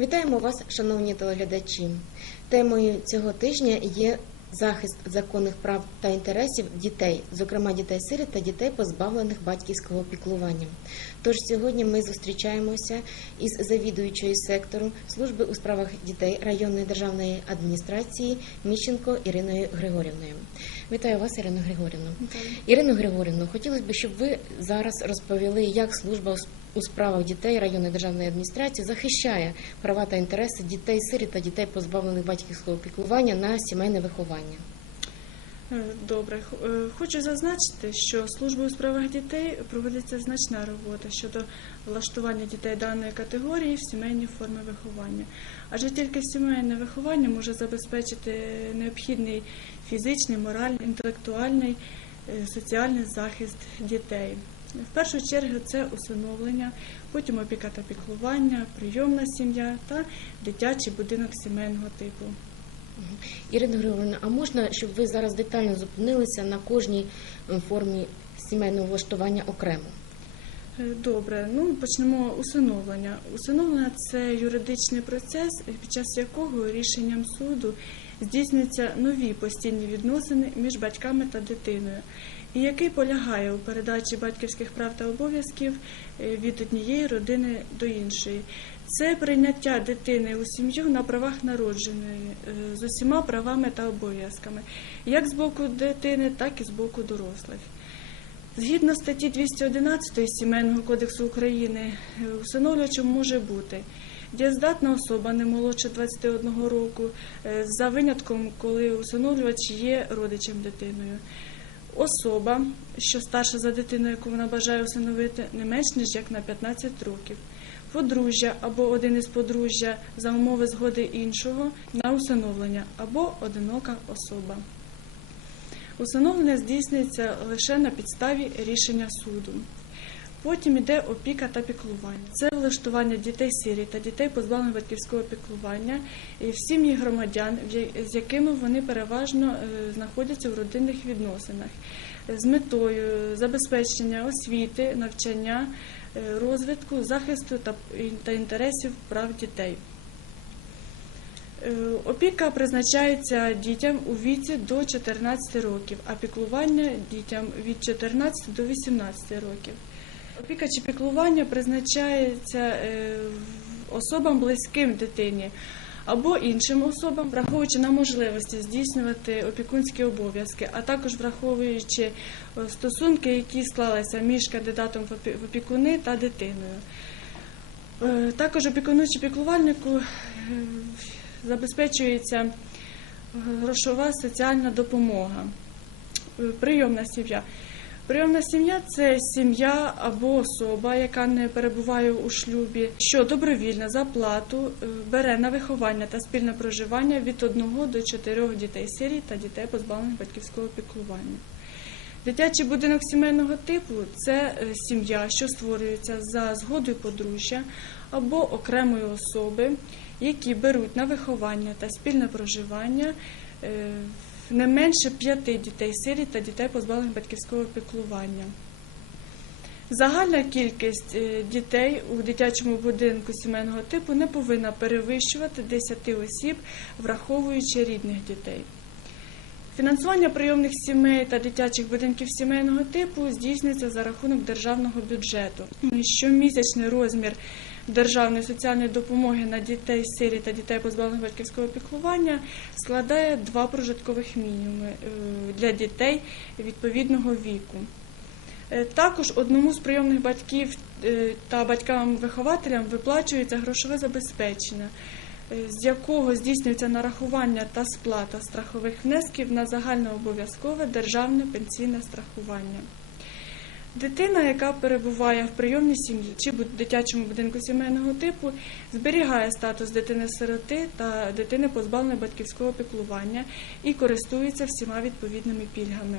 Вітаємо вас, шановні телеглядачі. Темою цього тижня є захист законних прав та інтересів дітей, зокрема дітей сиріт та дітей, позбавлених батьківського піклування. Тож сьогодні ми зустрічаємося із завідуючою сектору служби у справах дітей районної державної адміністрації Міщенко Іриною Григорівною. Вітаю вас, Ірина Григорівна. Ірино Григорівно, хотілося б, щоб ви зараз розповіли, як служба у справах дітей районної державної адміністрації захищає права та інтереси дітей сиріт та дітей, позбавлених батьківського піклування на сімейне виховання. Е, Добре, е, хочу зазначити, що службою у справах дітей проводиться значна робота щодо влаштування дітей даної категорії в сімейні форми виховання. Адже тільки сімейне виховання може забезпечити необхідний фізичний, моральний, інтелектуальний, е, соціальний захист дітей. В першу чергу це усиновлення, потім опіка та піклування, прийомна сім'я та дитячий будинок сімейного типу. Ірина Григорівна, а можна, щоб ви зараз детально зупинилися на кожній формі сімейного влаштування окремо? Е, Добре, ну почнемо усиновлення. Усиновлення це юридичний процес, під час якого рішенням суду здійснюються нові постійні відносини між батьками та дитиною, і який полягає у передачі батьківських прав та обов'язків е, від однієї родини до іншої. Це прийняття дитини у сім'ю на правах народженої е, з усіма правами та обов'язками, як з боку дитини, так і з боку дорослих. Згідно статті 211 Сімейного кодексу України, е, усиновлювачем може бути дієздатна особа не молодше 21 року, за винятком, коли усиновлювач є родичем дитиною. Особа, що старша за дитину, яку вона бажає усиновити, не менш ніж як на 15 років. Подружжя або один із подружжя за умови згоди іншого на усиновлення або одинока особа. Усиновлення здійснюється лише на підставі рішення суду. Потім йде опіка та піклування. Це влаштування дітей сирі та дітей позбавлених батьківського піклування і в сім'ї громадян, з якими вони переважно е, знаходяться в родинних відносинах, з метою забезпечення освіти, навчання, е, розвитку, захисту та, та інтересів прав дітей. Е, Опіка призначається дітям у віці до 14 років, а піклування дітям від 14 до 18 років. Опіка чи піклування призначається е, особам близьким дитині або іншим особам, враховуючи на можливості здійснювати опікунські обов'язки, а також враховуючи е, стосунки, які склалися між кандидатом в опікуни та дитиною. Е, Також опікуну чи піклувальнику забезпечується грошова соціальна допомога. Прийомна сім'я. Прийомна сім'я це сім'я або особа, яка не перебуває у шлюбі, що добровільно за плату е, бере на виховання та спільне проживання від 1 до 4 дітей сирій та дітей позбавлених батьківського піклування. Дитячий будинок сімейного типу це е, сім'я, що створюється за згодою подружжя або окремої особи, які беруть на виховання та спільне проживання е, не менше п'яти дітей сиріт та дітей позбавлених батьківського піклування. Загальна кількість е, дітей у дитячому будинку сімейного типу не повинна перевищувати 10 осіб, враховуючи рідних дітей. Фінансування прийомних сімей та дитячих будинків сімейного типу здійснюється за рахунок державного бюджету. Щомісячний розмір державної соціальної допомоги на дітей сирі та дітей позбавлених батьківського піклування складає два прожиткових мінімуми е, для дітей відповідного віку. Е, Також одному з прийомних батьків е, та батькам-вихователям виплачується грошове забезпечення, з якого здійснюється нарахування та сплата страхових внесків на загальнообов'язкове державне пенсійне страхування. Дитина, яка перебуває в прийомній сім'ї чи буд- дитячому будинку сімейного типу, зберігає статус дитини-сироти та дитини позбавленої батьківського піклування і користується всіма відповідними пільгами.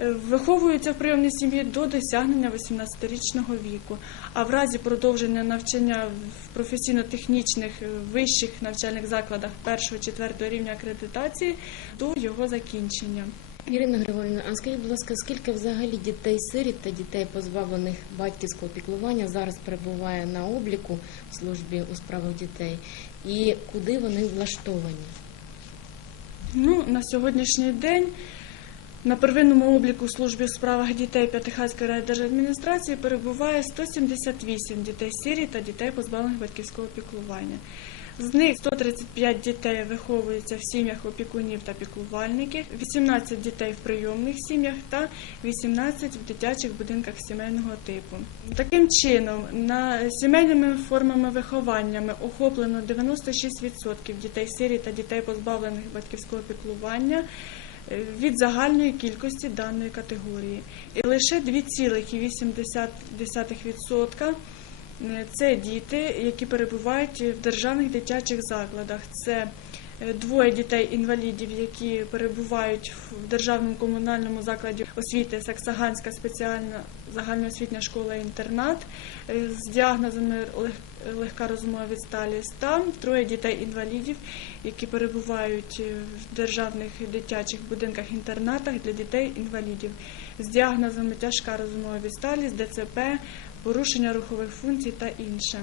Е, Виховуються в прийомній сім'ї до досягнення 18-річного віку, а в разі продовження навчання в професійно-технічних е, вищих навчальних закладах 1-4 рівня акредитації до його закінчення. Ірина Григорівна, а скажіть, будь ласка, скільки взагалі дітей-сиріт та дітей, позбавлених батьківського піклування, зараз перебуває на обліку в службі у справах дітей, і куди вони влаштовані? Ну, на сьогоднішній день на первинному обліку в службі у справах дітей П'ятихатської райдержадміністрації перебуває 178 дітей-сирі та дітей, позбавлених батьківського піклування. З них 135 дітей виховуються в сім'ях опікунів та піклувальників, 18 дітей в прийомних сім'ях та 18 в дитячих будинках сімейного типу. Таким чином, на сімейними формами вихованнями охоплено 96% дітей-сирі та дітей, позбавлених батьківського піклування е, від загальної кількості даної категорії. І лише 2,8% Е, Це діти, які перебувають в державних дитячих закладах. Це е, двоє дітей-інвалідів, які перебувають в державному комунальному закладі освіти Саксаганська спеціальна загальноосвітня школа-інтернат. Е, з діагнозами лег- легка розумова відсталість та троє дітей-інвалідів, які перебувають е, в державних дитячих будинках-інтернатах для дітей-інвалідів з діагнозами тяжка розумова відсталість, ДЦП, порушення рухових функцій та інше.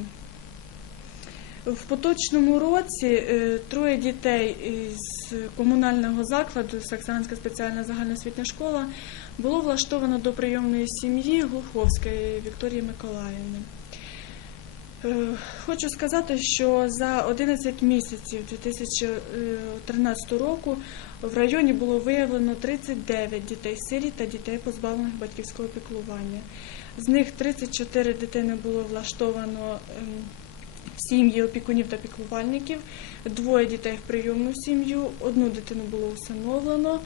В поточному році е, троє дітей з комунального закладу Саксанська спеціальна загальноосвітня школа було влаштовано до прийомної сім'ї Глуховської Вікторії Миколаївни. Е, Хочу сказати, що за 11 місяців 2013 року в районі було виявлено 39 дітей-сиріт та дітей, позбавлених батьківського піклування. З них 34 дитини було влаштовано ем, в сім'ї опікунів та піклувальників, двоє дітей в прийомну сім'ю, одну дитину було усиновлено,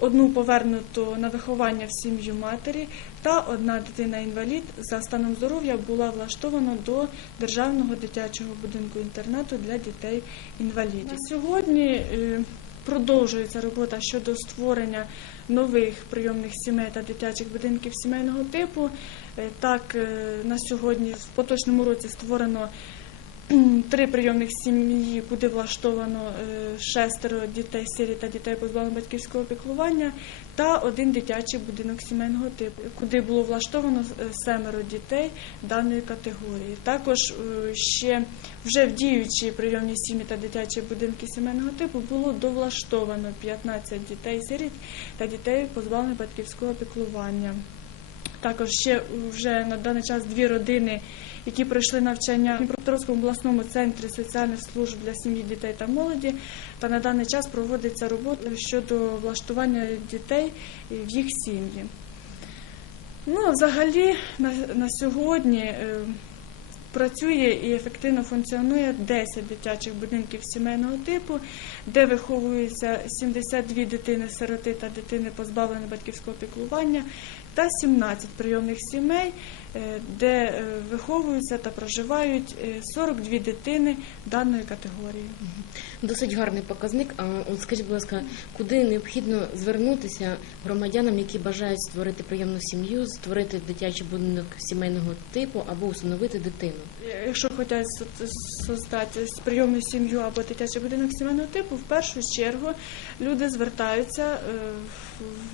одну повернуто на виховання в сім'ю матері, та одна дитина-інвалід за станом здоров'я була влаштована до державного дитячого будинку інтернату для дітей-інвалідів. Сьогодні е, продовжується робота щодо створення нових прийомних сімей та дитячих будинків сімейного типу. Е, Так, е, на сьогодні в поточному році створено три прийомних сім'ї, буде влаштовано е, шестеро дітей сирі та дітей позбавлених батьківського піклування, та один дитячий будинок сімейного типу, куди було влаштовано е, семеро дітей даної категорії. Також е, ще вже в діючі прийомні сім'ї та дитячі будинки сімейного типу було довлаштовано 15 дітей сиріт та дітей позбавлених батьківського піклування. Також ще вже на даний час дві родини, які пройшли навчання в Дніпропетровському обласному центрі соціальних служб для сім'ї, дітей та молоді. Та на даний час проводиться робота щодо влаштування дітей в їх сім'ї. Ну, взагалі, на, на сьогодні е, працює і ефективно функціонує 10 дитячих будинків сімейного типу, де виховуються 72 дитини-сироти та дитини позбавлені батьківського піклування, та 17 прийомних сімей, е, де е, виховуються та проживають е, 42 дитини даної категорії. Досить гарний показник. А от скажіть, будь ласка, куди необхідно звернутися громадянам, які бажають створити прийомну сім'ю, створити дитячий будинок сімейного типу або усиновити дитину? Якщо хочуть создати прийомну сім'ю або дитячий будинок сімейного типу, в першу чергу люди звертаються. е,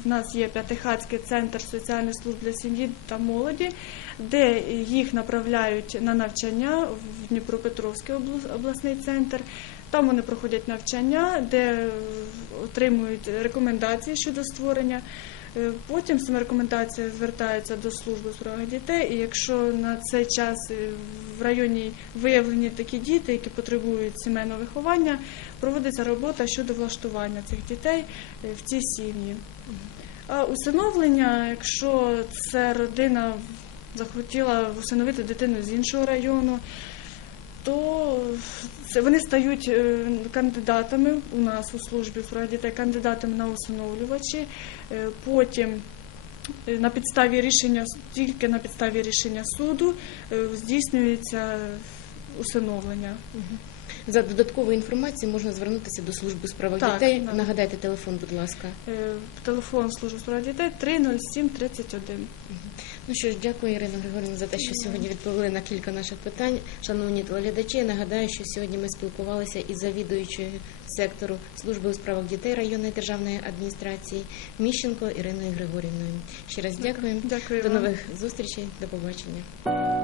В нас є П'ятихатський центр соціальних служб для сім'ї та молоді, де їх направляють на навчання в Дніпропетровський облас- обласний центр. Там вони проходять навчання, де отримують рекомендації щодо створення. Е, Потім з цими рекомендаціями звертаються до служби справах дітей, і якщо на цей час е, в районі виявлені такі діти, які потребують сімейного виховання, проводиться робота щодо влаштування цих дітей е, в ці сім'ї. Усиновлення, якщо це родина захотіла усиновити дитину з іншого району, то це вони стають е, кандидатами у нас у службі у дітей, кандидатами на усиновлювачі. Е, Потім е, на підставі рішення тільки на підставі рішення суду здійснюється усиновлення. За додатковою інформацією можна звернутися до служби у справах Так, дітей. да. Нагадайте телефон, будь ласка. Е, Телефон служби справ дітей 307 31. Ну що ж, дякую, Ірина Григорівна, за те, що сьогодні відповіли на кілька наших питань. Шановні телеглядачі, я нагадаю, що сьогодні ми спілкувалися із завідуючою сектору служби у справах дітей районної державної адміністрації Міщенко Іриною Григорівною. Ще раз дякую. Дякую До вам. нових зустрічей. До побачення.